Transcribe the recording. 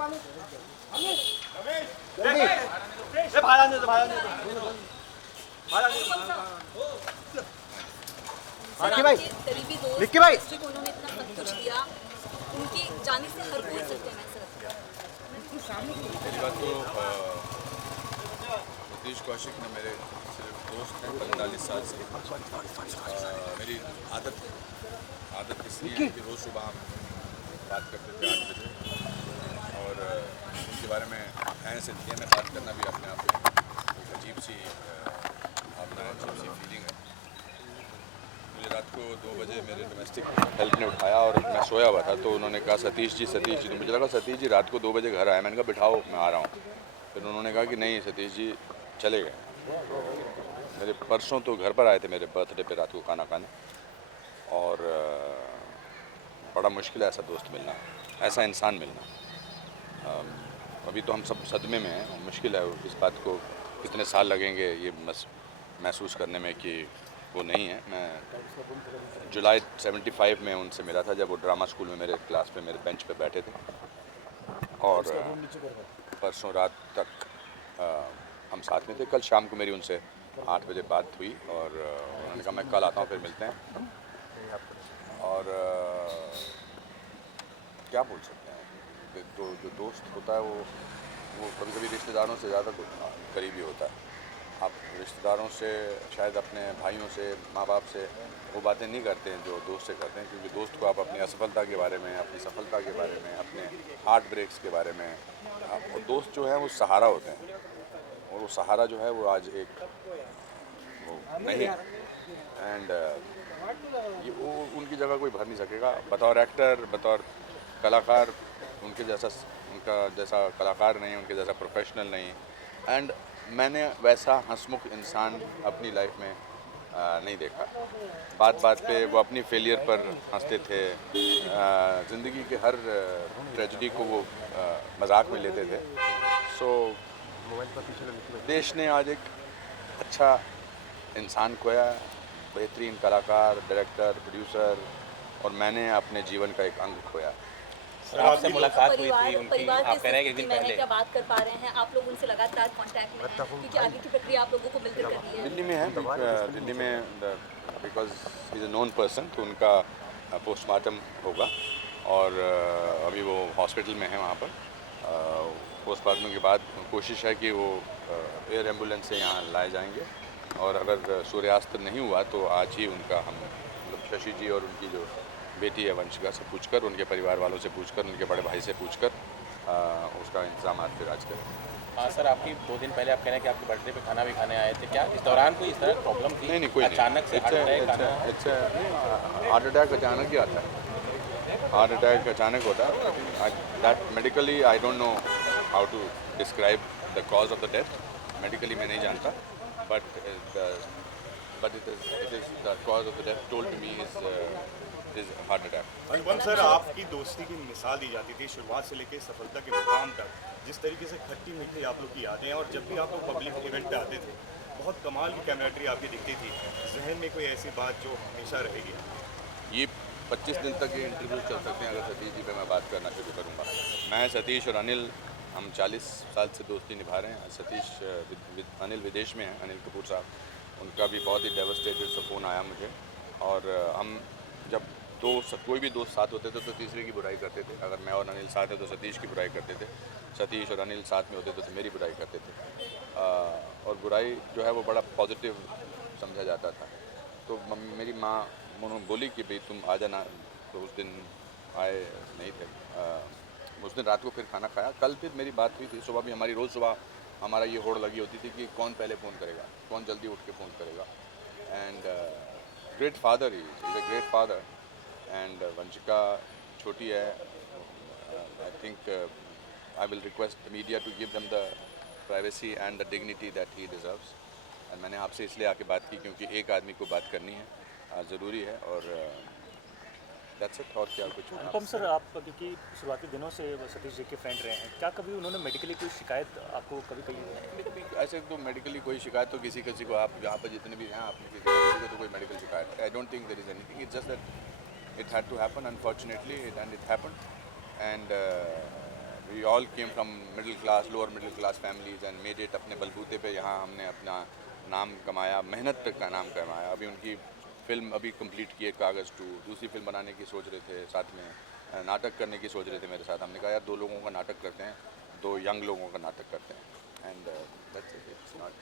विक्की भाई, विक्की भाई, उन्होंने इतना सब कुछ दिया, उनकी जाने से हर कोई सत्य में मेरी बात तो सतीश कौशिक ने मेरे सिर्फ दोस्त हैं 45 साल से। मेरी आदत इसलिए है कि रोज़ सुबह हम बात करते थे 8 बजे, और उनके बारे में जिंदगी में बात करना भी अपने आप में एक अजीब सी भावना है, अजीब सी फीलिंग है। मुझे रात को 2 बजे मेरे डोमेस्टिक हेल्प ने उठाया और मैं सोया हुआ था, तो उन्होंने कहा सतीश जी, तो मुझे लगा सतीश जी रात को 2 बजे घर आए। मैंने कहा बिठाओ, मैं आ रहा हूँ। फिर उन्होंने कहा कि नहीं सतीश जी चले गए। मेरे परसों तो घर पर आए थे मेरे बर्थडे पे रात को खाना खाने, और बड़ा मुश्किल है ऐसा दोस्त मिलना, ऐसा इंसान मिलना। अभी तो हम सब सदमे में हैं, मुश्किल है इस बात को, कितने साल लगेंगे ये महसूस करने में कि वो नहीं है। मैं जुलाई 75 में उनसे मिला था, जब वो ड्रामा स्कूल में मेरे क्लास पे मेरे बेंच पे बैठे थे, और परसों रात तक हम साथ में थे। कल शाम को मेरी उनसे 8 बजे बात हुई, और उन्होंने कहा मैं कल आता हूँ, फिर मिलते हैं। और क्या बोल सकते हैं, तो जो दोस्त होता है वो कभी कभी रिश्तेदारों से ज़्यादा करीबी होता है। आप रिश्तेदारों से, शायद अपने भाइयों से, माँ बाप से वो बातें नहीं करते हैं जो दोस्त से करते हैं, क्योंकि दोस्त को आप अपनी असफलता के बारे में, अपनी सफलता के बारे में, अपने हार्ट ब्रेक्स के बारे में, और दोस्त जो है वो सहारा होते हैं, और वो सहारा जो है वो आज एक वो नहीं, एंड ये वो उनकी जगह कोई भर नहीं सकेगा। बतौर एक्टर, बतौर कलाकार, उनका जैसा कलाकार नहीं, उनके जैसा प्रोफेशनल नहीं, एंड मैंने वैसा हंसमुख इंसान अपनी लाइफ में नहीं देखा। बात बात पे वो अपनी फेलियर पर हंसते थे, ज़िंदगी के हर ट्रेजेडी को वो मजाक में लेते थे। सो देश ने आज एक अच्छा इंसान खोया, बेहतरीन कलाकार, डायरेक्टर, प्रोड्यूसर, और मैंने अपने जीवन का एक अंग खोया। आपसे मुलाकात हुई थी उनकी, आप कह रहे हैं कि एक दिन पहले क्या बात कर पा रहे हैं आप लोग उनसे लगातार कांटेक्ट में हैं, क्योंकि आगे की प्रक्रिया आप लोगों को मिलकर करनी है। दिल्ली में है, दिल्ली में, because is a known person, तो उनका पोस्टमार्टम होगा, और अभी वो हॉस्पिटल में है वहाँ पर। पोस्टमार्टम के बाद कोशिश है कि वो एयर एम्बुलेंस से यहाँ लाए जाएंगे, और अगर सूर्यास्त नहीं हुआ तो आज ही उनका हम मतलब शशि जी और उनकी जो बेटी है वंशिका से पूछकर, उनके परिवार वालों से पूछकर, उनके बड़े भाई से पूछकर उसका इंतजाम फिर आज करें। हाँ सर, आपकी 2 दिन पहले आप कह रहे हैं कि आपके बर्थडे पे खाना भी खाने आए थे, क्या इस दौरान कोई इस तरह की प्रॉब्लम थी? नहीं, कोई अचानक से हार्ट अटैक आना? हार्ट अटैक अचानक ही आता है, हार्ट अटैक अचानक होता है। That medically I don't know how to describe the cause of the death, medically मैं नहीं जानता, but it is the cause of the death told to me is heart attack. Anupam sir, आपकी दोस्ती की मिसाल दी जाती थी शुरुआत से लेकर सफलता के मुकाम तक, जिस तरीके से खट्टी मीठी आप लोग की यादें, और जब भी आप लोग पब्लिक इवेंट पे आते थे बहुत कमाल की कैमराट्री आपकी दिखती थी। जहन में कोई ऐसी बात जो हमेशा रहेगी? ये 25 दिन तक ये इंटरव्यू चल सकते हैं अगर सतीश जी पे मैं बात करना शुरू करूँगा। मैं, सतीश और अनिल, हम 40 साल से दोस्ती निभा रहे हैं। सतीश अनिल विदेश में हैं, अनिल कपूर साहब, उनका भी बहुत ही डेवस्टेटेड सा फ़ोन आया मुझे, और हम जब कोई भी दोस्त साथ होते थे तो तीसरे की बुराई करते थे। अगर मैं और अनिल साथ हैं तो सतीश की बुराई करते थे, सतीश और अनिल साथ में होते थे तो मेरी बुराई करते थे, और बुराई जो है वो बड़ा पॉजिटिव समझा जाता था। तो मेरी माँ बोली कि भाई तुम आ जाना, तो उस दिन आए नहीं थे। उस दिन रात को फिर खाना खाया। कल फिर मेरी बात हुई थी, सुबह भी हमारी रोज़ सुबह हमारा ये होड़ लगी होती थी कि कौन पहले फ़ोन करेगा, कौन जल्दी उठ के फ़ोन करेगा। And great father, he is a great father, and Vanshika छोटी है। I think I will request the media to give them the privacy and the dignity that he deserves. And मैंने आपसे इसलिए आके बात की क्योंकि एक आदमी को बात करनी है, ज़रूरी है, और दैट्स इट। और क्या कुछ? अनुपम सर, आप क्योंकि शुरुआती दिनों से सतीश जी के फ्रेंड रहे हैं, क्या कभी उन्होंने मेडिकली कोई शिकायत आपको कभी कही? ऐसे तो मेडिकली कोई शिकायत तो किसी को, आप यहाँ पर जितने भी हैं, आपने किसी को तो कोई मेडिकल शिकायत, I don't think there is anything, it's just that it had to happen, unfortunately, and it happened, and we all came from middle class, lower middle class families and made it अपने बलबूते पे यहाँ हमने अपना नाम कमाया, मेहनत का नाम कमाया। अभी उनकी फिल्म अभी कंप्लीट की है कागज़ 2, दूसरी फिल्म बनाने की सोच रहे थे, साथ में नाटक करने की सोच रहे थे मेरे साथ। हमने कहा यार 2 लोगों का नाटक करते हैं, 2 यंग लोगों का नाटक करते हैं and that's it, it's not.